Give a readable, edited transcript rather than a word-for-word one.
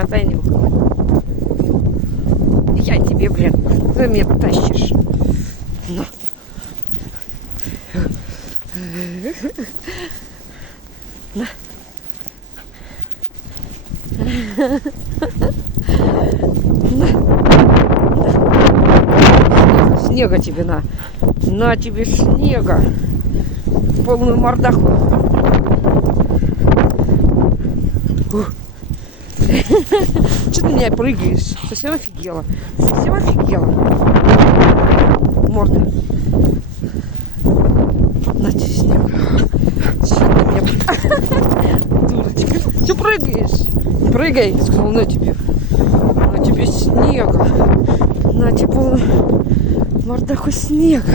Отдай нюхай. Я тебе, блин, ты меня тащишь. Ну. На. Снега тебе на. На тебе снега. Полную мордаху. Че ты меня прыгаешь? Совсем офигела. Совсем офигела. Морда. На тебе снега. Че ты меня... Дурочка. Че прыгаешь? Прыгай. Я сказал, на тебе. На тебе снега. На тебе полную мордаху снега.